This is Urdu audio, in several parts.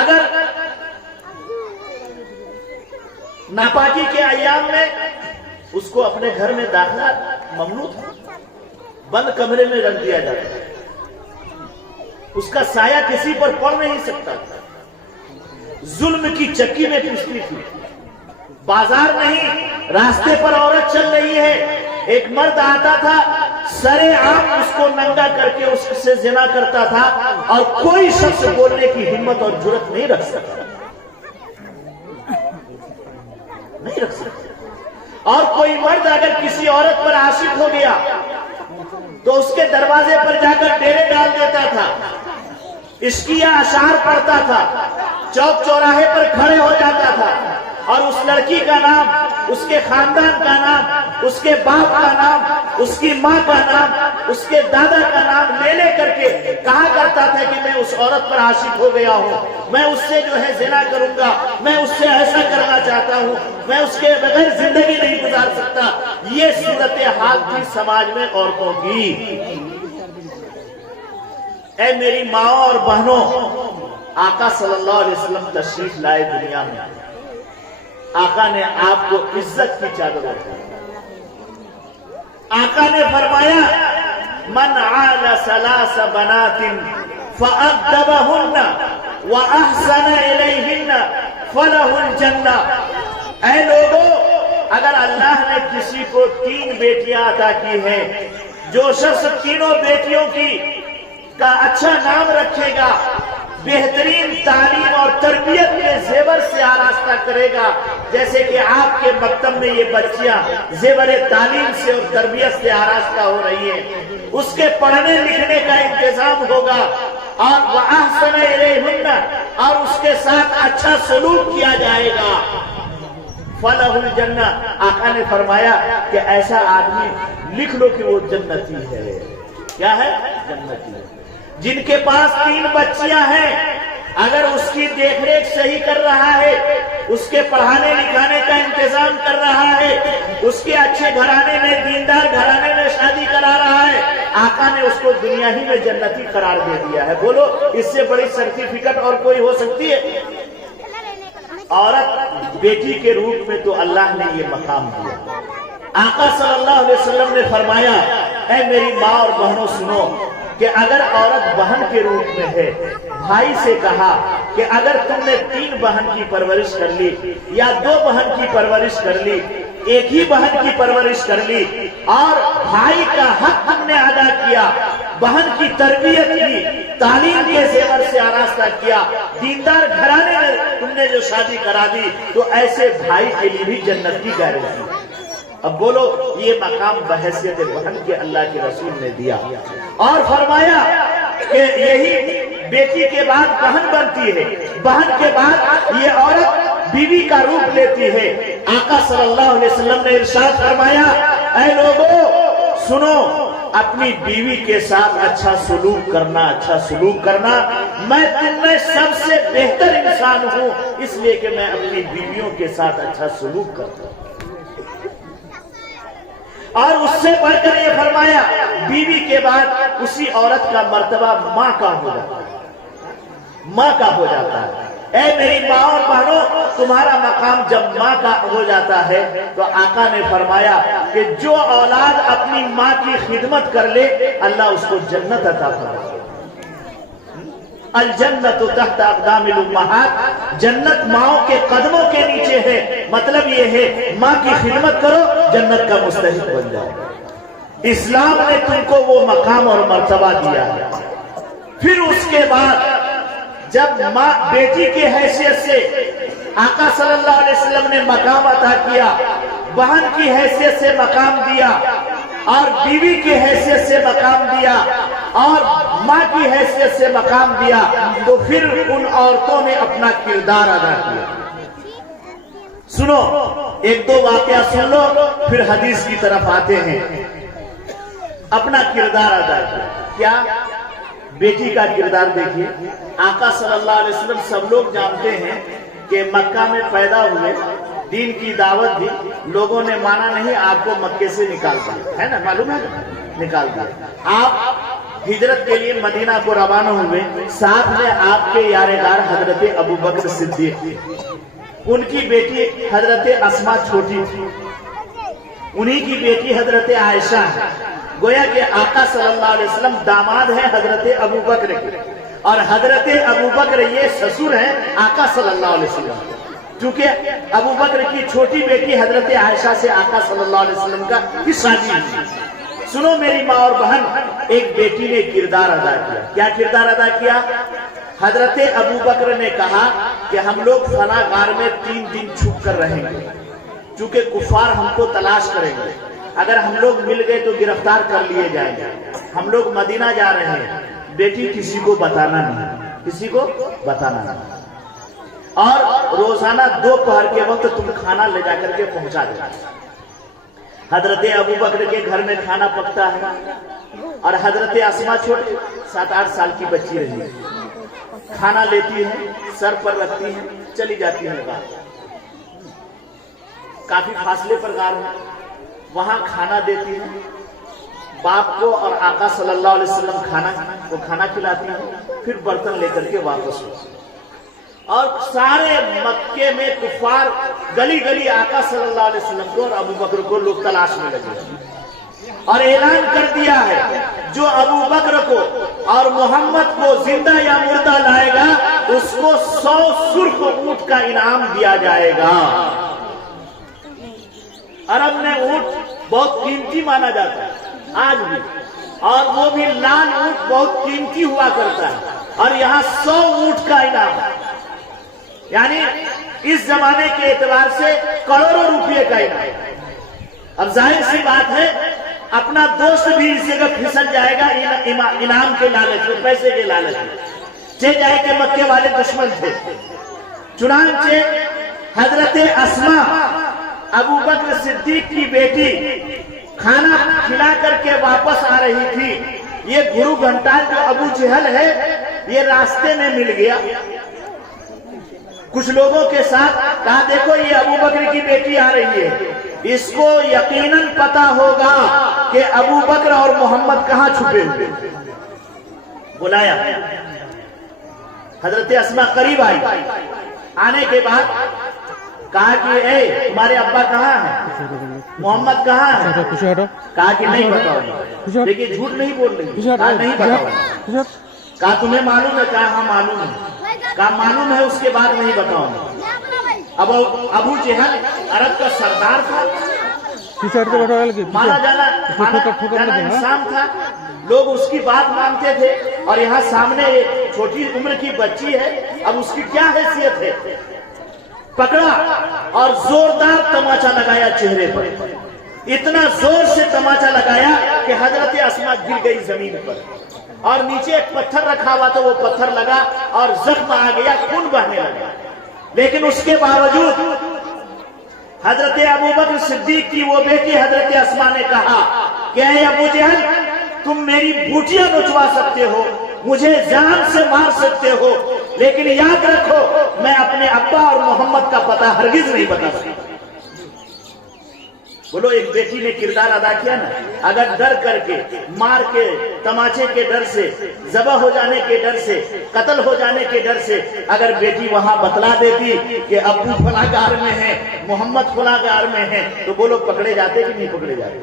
اگر ناپاکی کے ایام میں اس کو اپنے گھر میں داخلہ ممنوع تھا، بند کمرے میں رکھ دیا جاتا ہے، اس کا سایہ کسی پر پڑ نہیں سکتا تھا، ظلم کی چکی میں پستی تھی، بازار نہیں راستے پر عورت چل رہی ہے، ایک مرد آتا تھا سرے عام اس کو ننگا کر کے اس سے زنا کرتا تھا اور کوئی شخص بولنے کی ہمت اور جرات نہیں رکھ سکتا، نہیں رکھ سکتا۔ اور کوئی مرد اگر کسی عورت پر عاشق ہو گیا تو اس کے دروازے پر جا کر ڈیرے ڈال دیتا تھا، عشقیہ اشعار پڑھتا تھا، چوک چوراہے پر کھڑے ہو جاتا تھا اور اس لڑکی کا نام، اس کے خاندان کا نام، اس کے باپ کا نام، اس کی ماں کا نام، اس کے دادا کا نام لے لے کر کے کہا کرتا تھا کہ میں اس عورت پر عاشق ہو گیا ہوں، میں اس سے جو ہے زنا کروں گا، میں اس سے ایسا کرنا چاہتا ہوں، میں اس کے بغیر زندگی نہیں گزار سکتا۔ یہ صورتحال تھی سماج میں عورتوں کی۔ اے میری ماں اور بہنوں، آقا صلی اللہ علیہ وسلم تشریف لائے دنیا میں، آقا نے آپ کو عزت کی چادر اڑائی، آقا نے فرمایا من عال ثلاث بنات فأدبهن وأحسن إليهن فله الجنة۔ اے لوگوں، اگر اللہ نے کسی کو 3 بیٹیاں عطا کی ہیں، جو شخص تینوں بیٹیوں کی کا اچھا نام رکھے گا، بہترین تعلیم اور تربیت کے زیور سے آراستہ کرے گا، جیسے کہ آپ کے مکتب میں یہ بچیاں زیور تعلیم سے اور تربیت سے آراستہ ہو رہی ہیں، اس کے پڑھنے لکھنے کا انتظام ہوگا، اور وَأَحْسَنَ إِلَيْهُنَّ، اور اس کے ساتھ اچھا سلوک کیا جائے گا، فَلَهُ الْجَنَّةُ۔ آقا نے فرمایا کہ ایسا آدمی لکھ لو کہ وہ جنتی ہے۔ کیا ہے؟ جنتی ہے۔ جن کے پاس 3 بچیاں ہیں، اگر اس کی دیکھ ریکھ صحیح کر رہا ہے، اس کے پڑھانے لکھانے کا انتظام کر رہا ہے، اس کے اچھے گھرانے میں، دیندار گھرانے میں شادی کرا رہا ہے، آقا نے اس کو دنیا ہی میں جنتی قرار دے دیا ہے۔ بولو اس سے بڑی سرٹیفکیٹ اور کوئی ہو سکتی ہے؟ عورت بیٹی کے روپ میں تو اللہ نے یہ مقام دیا۔ آقا صلی اللہ علیہ وسلم نے فرمایا اے میری ماں اور بہنوں سنو کہ اگر عورت بہن کے روپ میں ہے، بھائی سے کہا کہ اگر تم نے 3 بہن کی پرورش کر لی یا 2 بہن کی پرورش کر لی، ایک ہی بہن کی پرورش کر لی اور بھائی کا حق تم نے ادا کیا، بہن کی تربیت کی، تعلیم کے زیور سے آراستہ کیا، دیندار گھرانے میں تم نے جو شادی کرا دی، تو ایسے بھائی کے لیے بھی جنت کی گارنٹی۔ اب بولو یہ مقام بحیثیت بہن کے اللہ کے رسول نے دیا، اور فرمایا کہ یہی بیٹی کے بعد بہن بنتی ہے، بہن کے بعد یہ عورت بیوی کا روپ لیتی ہے۔ آقا صلی اللہ علیہ وسلم نے ارشاد فرمایا اے لوگوں سنو، اپنی بیوی کے ساتھ اچھا سلوک کرنا، اچھا سلوک کرنا، میں تم میں سب سے بہتر انسان ہوں، اس لیے کہ میں اپنی بیویوں کے ساتھ اچھا سلوک کرتا ہوں۔ اور اس سے بڑھ کر یہ فرمایا بیوی کے بعد اسی عورت کا مرتبہ ماں کا ہو جاتا ہے، ماں کا ہو جاتا ہے۔ اے میری ماں اور بہنوں، تمہارا مقام جب ماں کا ہو جاتا ہے تو آقا نے فرمایا کہ جو اولاد اپنی ماں کی خدمت کر لے اللہ اس کو جنت عطا فرمائے۔ الجنت تحت اقدام الامہات، جنت ماؤں کے قدموں کے نیچے ہے، مطلب یہ ہے ماں کی خدمت کرو جنت کا مستحق بن جاؤ۔ اسلام نے تم کو وہ مقام اور مرتبہ دیا ہے۔ پھر اس کے بعد جب ماں بیٹی کی حیثیت سے آقا صلی اللہ علیہ وسلم نے مقام عطا کیا، بہن کی حیثیت سے مقام دیا، اور بیوی کی حیثیت سے مقام دیا، اور ماں کی حیثیت سے مقام دیا، تو پھر ان عورتوں نے اپنا کردار ادا کیا۔ سنو 1-2 واقعہ سن لو پھر حدیث کی طرف آتے ہیں۔ اپنا کردار ادا کیا، کیا؟ بیٹی کا کردار دیکھیے۔ آقا صلی اللہ علیہ وسلم سب لوگ جانتے ہیں کہ مکہ میں پیدا ہوئے، دین کی دعوت دی، لوگوں نے مانا نہیں، آپ کو مکے سے نکال دیا، ہے نا، معلوم ہے، نکال دیا۔ آپ ہجرت کے لیے مدینہ کو روانہ ہوئے، ساتھ میں آپ کے یارغار حضرت ابو بکر صدیق تھے، ان کی بیٹی حضرت اسما چھوٹی تھی، انہی کی بیٹی حضرت عائشہ ہے۔ گویا کہ آقا صلی اللہ علیہ وسلم داماد ہیں حضرت ابو بکر کے، اور حضرت ابو بکر یہ سسر ہیں آقا صلی اللہ علیہ وسلم، کیونکہ ابو بکر کی چھوٹی بیٹی حضرت عائشہ سے آقا صلی اللہ علیہ وسلم کا شادی ہوئی۔ سنو میری ماں اور بہن، ایک بیٹی نے کردار ادا کیا۔ کیا کردار ادا کیا؟ حضرت ابو بکر نے کہا کہ ہم لوگ فلاں غار میں 3 دن چھپ کر رہیں گے، چونکہ کفار ہم کو تلاش کریں گے، اگر ہم لوگ مل گئے تو گرفتار کر لیے جائیں گے، ہم لوگ مدینہ جا رہے ہیں، بیٹی کسی کو بتانا نہیں، کسی کو بتانا نہیں، اور روزانہ دوپہر کے وقت تم کھانا لے جا کر کے پہنچا دینا۔ حضرت ابو بکر کے گھر میں کھانا پکتا ہے، اور حضرت اسما چھوٹی 7-8 سال کی بچی رہی، کھانا لیتی ہے، سر پر رکھتی ہے، چلی جاتی ہے غار، کافی فاصلے پر غار ہے، وہاں کھانا دیتی ہے، باپ کو اور آقا صلی اللہ علیہ وسلم کھانا کھلاتی ہے، پھر برتن لے کر کے واپس ہوتی ہے۔ اور سارے مکے میں کفار گلی گلی آقا صلی اللہ علیہ وسلم کو اور ابو بکر کو لوگ تلاش میں لگے، اور اعلان کر دیا ہے جو ابو بکر کو اور محمد کو زندہ یا مردہ لائے گا اس کو 100 سرخ اونٹ کا انعام دیا جائے گا۔ عرب میں اونٹ بہت قیمتی مانا جاتا ہے آج بھی، اور وہ بھی لال اونٹ بہت قیمتی ہوا کرتا ہے، اور یہاں 100 اونٹ کا انعام، یعنی اس زمانے کے اعتبار سے کروڑوں روپے کا انعام۔ اب ظاہر سی بات ہے اپنا دوست بھی اس جگہ پھسل جائے گا انعام کے لالچ میں، پیسے کے لالچ میں، چاہے جائے کہ مکے والے دشمن تھے۔ چنانچہ حضرت اسما ابو بکر صدیق کی بیٹی کھانا کھلا کر کے واپس آ رہی تھی، یہ گرو گھنٹال جو ابو جہل ہے یہ راستے میں مل گیا، کچھ لوگوں کے ساتھ کہا دیکھو یہ ابو بکر کی بیٹی آ رہی ہے، اس کو یقیناً پتا ہوگا کہ ابو بکر اور محمد کہاں چھپے ہوئے۔ بلایا، حضرت اسما قریب آئی، آنے کے بعد کہا کہ اے تمہارے ابا کہاں ہیں، محمد کہاں ہے؟ کہا کہ نہیں بتاؤ، لیکن جھوٹ نہیں بول رہی، کہا نہیں بتاؤ، کہا تمہیں معلوم ہے؟ کہا ہاں معلوم ہے، کہا معلوم ہے اس کے بعد نہیں بتاؤں۔ اب ابو جہل عرب کا سردار تھا، مانا جانا انسان تھا، لوگ اس کی بات مانتے تھے، اور یہاں سامنے چھوٹی عمر کی بچی ہے، اب اس کی کیا حیثیت ہے؟ پکڑا اور زوردار تماچا لگایا چہرے پر، اتنا زور سے تماچا لگایا کہ حضرت اسما گر گئی زمین پر، اور نیچے ایک پتھر رکھا ہوا تو وہ پتھر لگا اور زخم آ گیا، خون بہنے لگا۔ لیکن اس کے باوجود حضرت ابو بکر صدیق کی وہ بیٹی حضرت اسما نے کہا کہ اے ابو جہل تم میری بوٹیاں نچوا سکتے ہو، مجھے جان سے مار سکتے ہو، لیکن یاد رکھو میں اپنے ابا اور محمد کا پتہ ہرگز نہیں بتا سکتا۔ بولو ایک بیٹی نے کردار ادا کیا نا، اگر ڈر کر کے، مار کے، تماچے کے ڈر سے، ذبح ہو جانے کے ڈر سے، قتل ہو جانے کے ڈر سے اگر بیٹی وہاں بتلا دیتی کہ ابو فلاں غار میں ہے، محمد فلاں غار میں ہے، تو بولو پکڑے جاتے کہ نہیں پکڑے جاتے؟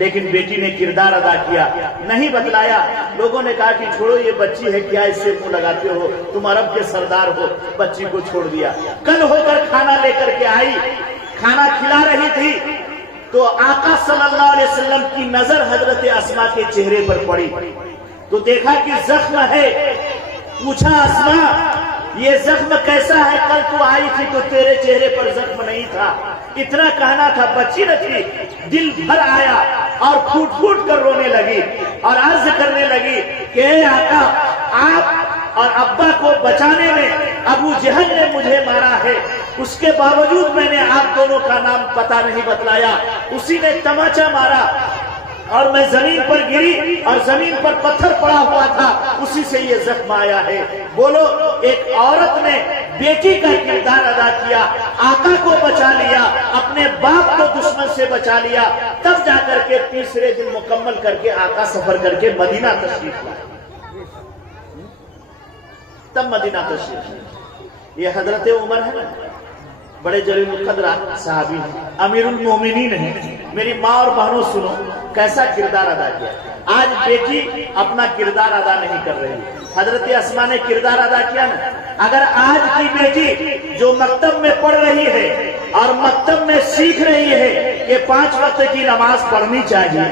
لیکن بیٹی نے کردار ادا کیا، نہیں بتلایا، لوگوں نے کہا کہ چھوڑو یہ بچی ہے، کیا اس سے منہ لگاتے ہو، تم عرب کے سردار ہو، بچی کو چھوڑ دیا۔ کل ہو کر کھانا لے کر کے آئی، کھانا کھلا رہی تھی تو آقا صلی اللہ علیہ وسلم کی نظر حضرت اسما کے چہرے پر پڑی تو دیکھا کہ زخم ہے۔ پوچھا اسما یہ زخم کیسا ہے؟ کل تو آئی تھی تو تیرے چہرے پر زخم نہیں تھا، اتنا کہنا تھا، بچی نہ تھی، دل بھر آیا اور پھوٹ پھوٹ کر رونے لگی اور عرض کرنے لگی کہ اے آقا آپ اور ابا کو بچانے میں ابو جہل نے مجھے مارا ہے، اس کے باوجود میں نے آپ دونوں کا نام پتہ نہیں بتلایا، اسی نے تماچا مارا اور میں زمین پر گری اور زمین پر پتھر پڑا ہوا تھا، اسی سے یہ زخم آیا ہے۔ بولو ایک عورت نے بیٹی کا کردار ادا کیا، آقا کو بچا لیا، اپنے باپ کو دشمن سے بچا لیا، تب جا کر کے تیسرے دن مکمل کر کے آقا سفر کر کے مدینہ تشریف لائے، تب مدینہ تشریف لائے۔ یہ حضرت عمر ہے نا، بڑے جلیل القدر صحابی ہیں، امیر المومنین ہیں۔ میری ماں اور بہنوں سنو کیسا کردار ادا کیا۔ آج بیٹی اپنا کردار ادا نہیں کر رہی، حضرت اسماء نے کردار ادا کیا نا۔ اگر آج کی بیٹی جو مکتب میں پڑھ رہی ہے اور مکتب میں سیکھ رہی ہے کہ 5 وقت کی نماز پڑھنی چاہیے،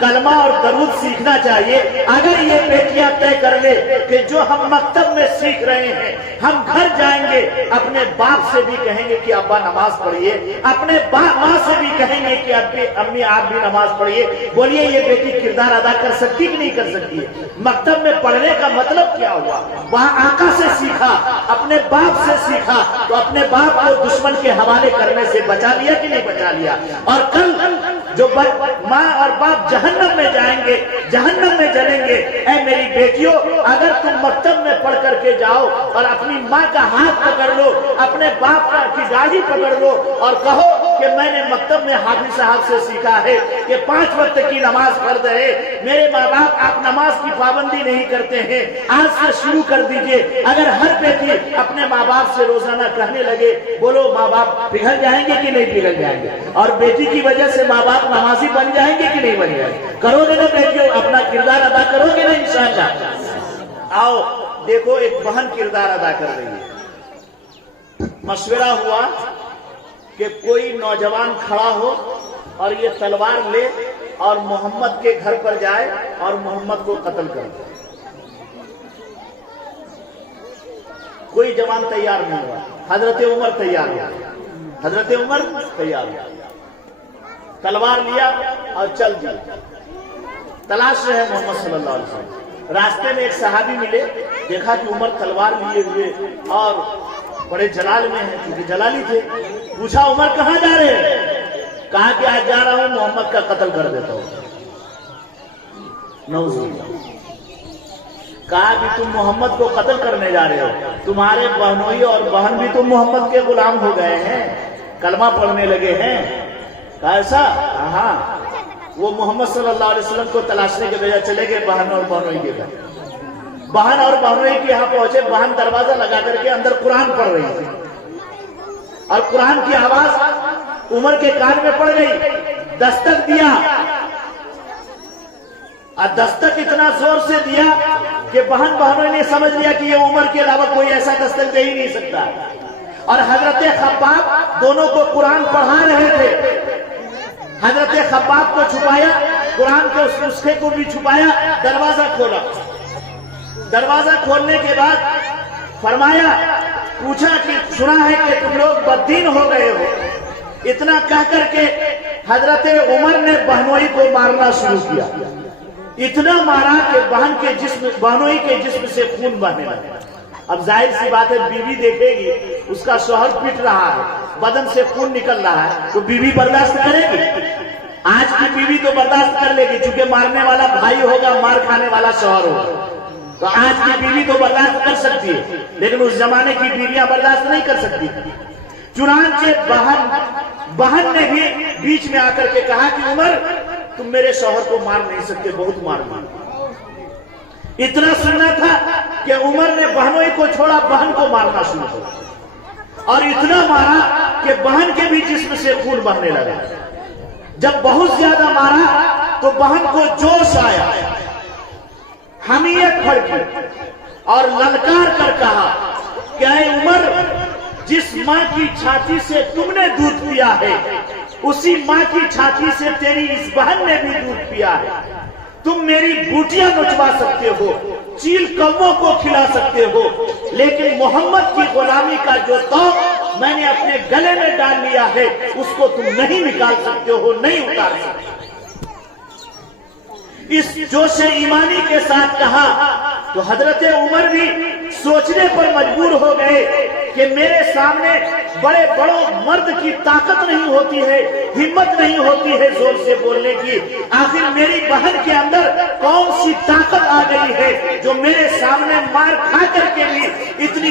کلمہ اور درود سیکھنا چاہیے، اگر یہ بیٹیاں طے کر لے کہ جو ہم مکتب میں سیکھ رہے ہیں ہم گھر جائیں گے اپنے باپ سے بھی کہیں گے کہ ابا نماز پڑھیے، اپنے ماں سے بھی کہیں گے کہ امی آپ بھی نماز پڑھیے، بولیے یہ بیٹی کردار ادا کر سکتی کہ نہیں کر سکتی ہے؟ مکتب میں پڑھنے کا مطلب کیا ہوا؟ وہاں آقا سے سیکھا، اپنے باپ سے سیکھا، تو اپنے باپ کو دشمن کے حوالے کرنے سے بچا لیا کہ نہیں بچا لیا؟ اور کل جو ماں اور باپ جہنم میں جائیں گے، جہنم میں جلیں گے، اے میری بیٹیوں اگر تم مکتب میں پڑھ کر کے جاؤ اور اپنی ماں کا ہاتھ پکڑ لو، اپنے باپ کی گاڑی پکڑ لو اور کہو کہ میں نے مکتب میں حافظ صاحب سے سیکھا ہے کہ 5 وقت کی نماز فرض ہے، میرے ماں باپ آپ نماز کی پابندی نہیں کرتے ہیں، آج سے شروع کر دیجئے۔ اگر ہر بیٹی اپنے ماں باپ سے روزانہ کہنے لگے، بولو ماں باپ پگھل جائیں گے کہ نہیں پگھل جائیں گے؟ اور بیٹی کی وجہ سے ماں باپ نمازی بن جائیں گے کہ نہیں بن جائیں گے؟ کرو گے نا بیٹیوں، اپنا کردار ادا کرو گے نا انشاءاللہ؟ آؤ دیکھو ایک بہن کردار ادا کر رہی ہے۔ مشورہ ہوا کہ کوئی نوجوان کھڑا ہو اور یہ تلوار لے اور محمد کے گھر پر جائے اور محمد کو قتل کر دے۔ کوئی جوان تیار نہیں ہوا، حضرت عمر تیار ہوا، حضرت عمر تیار ہوا، تلوار لیا اور چل دیا، تلاش رہے محمد صلی اللہ علیہ وسلم۔ راستے میں ایک صحابی ملے، دیکھا کہ عمر تلوار لیے ہوئے اور بڑے جلال میں ہیں، کیونکہ جلالی تھے۔ پوچھا عمر کہاں جا رہے ہیں؟ کہا کہ آج جا رہا ہوں محمد کا قتل کر دیتا ہوں۔ نعوذ باللہ۔ کہا کہ تم محمد کو قتل کرنے جا رہے ہو، تمہارے بہنوئی اور بہن بھی تم محمد کے غلام ہو گئے ہیں، کلمہ پڑھنے لگے ہیں۔ کہا ایسا؟ ہاں۔ وہ محمد صلی اللہ علیہ وسلم کو تلاشنے کے بجائے چلے گئے بہن اور بہنوئی کے گھر۔ بہن اور بہنوئی کے یہاں پہنچے، بہن دروازہ لگا کر کے اندر قرآن پڑھ رہی تھی اور قرآن کی آواز عمر کے کان میں پڑ گئی۔ دستک دیا اور دستک اتنا زور سے دیا کہ بہن بہنوئی نے سمجھ لیا کہ یہ عمر کے علاوہ کوئی ایسا دستک دے ہی نہیں سکتا، اور حضرت خباب دونوں کو قرآن پڑھا رہے تھے۔ حضرت خباب کو چھپایا، قرآن کے اس نسخے کو بھی چھپایا، دروازہ کھولا۔ دروازہ کھولنے کے بعد فرمایا، پوچھا کہ سنا ہے کہ تم لوگ بددین ہو گئے ہو۔ اتنا کہہ کر کے حضرت عمر نے بہنوئی کو مارنا شروع کیا، اتنا مارا کہ بہنوئی کے جسم سے خون بہنے لگا۔ اب ظاہر سی بات ہے بیوی دیکھے گی اس کا شوہر پٹ رہا ہے، بدن سے خون نکل رہا ہے، تو بیوی برداشت کرے گی؟ آج کی بیوی تو برداشت کر لے گی، چونکہ مارنے والا بھائی ہوگا، مار کھانے والا شوہر ہوگا، تو آج کی بیوی تو برداشت کر سکتی ہے، لیکن اس زمانے کی بیویاں برداشت نہیں کر سکتی۔ چنانچہ بہن نے بھی بیچ میں آ کر کے کہا کہ عمر تم میرے شوہر کو مار نہیں سکتے، بہت مار مار۔ اتنا سننا تھا کہ عمر نے بہنوئی کو چھوڑا، بہن کو مارنا شروع کیا، اور اتنا مارا کہ بہن کے بھی جسم سے خون بہنے لگا۔ جب بہت زیادہ مارا تو بہن کو جوش آیا، حمیت بھڑکی اور للکار کر کہا کہ اے عمر، جس ماں کی چھاتی سے تم نے دودھ پیا ہے اسی ماں کی چھاتی سے تیری اس بہن نے بھی دودھ پیا ہے۔ تم میری بوٹیاں نچوا سکتے ہو، چیل کووں کو کھلا سکتے ہو، لیکن محمد کی غلامی کا جو توق میں نے اپنے گلے میں ڈال لیا ہے اس کو تم نہیں نکال سکتے ہو، نہیں اتار سکتے۔ اس جوش ایمانی کے ساتھ کہا تو حضرت عمر بھی سوچنے پر مجبور ہو گئے کہ میرے سامنے بڑے بڑوں مرد کی طاقت نہیں ہوتی ہے، ہمت نہیں ہوتی ہے زور سے بولنے کی، آخر میری بہن کے اندر کون سی طاقت آ گئی ہے جو میرے سامنے مار کھا کر کے بھی اتنی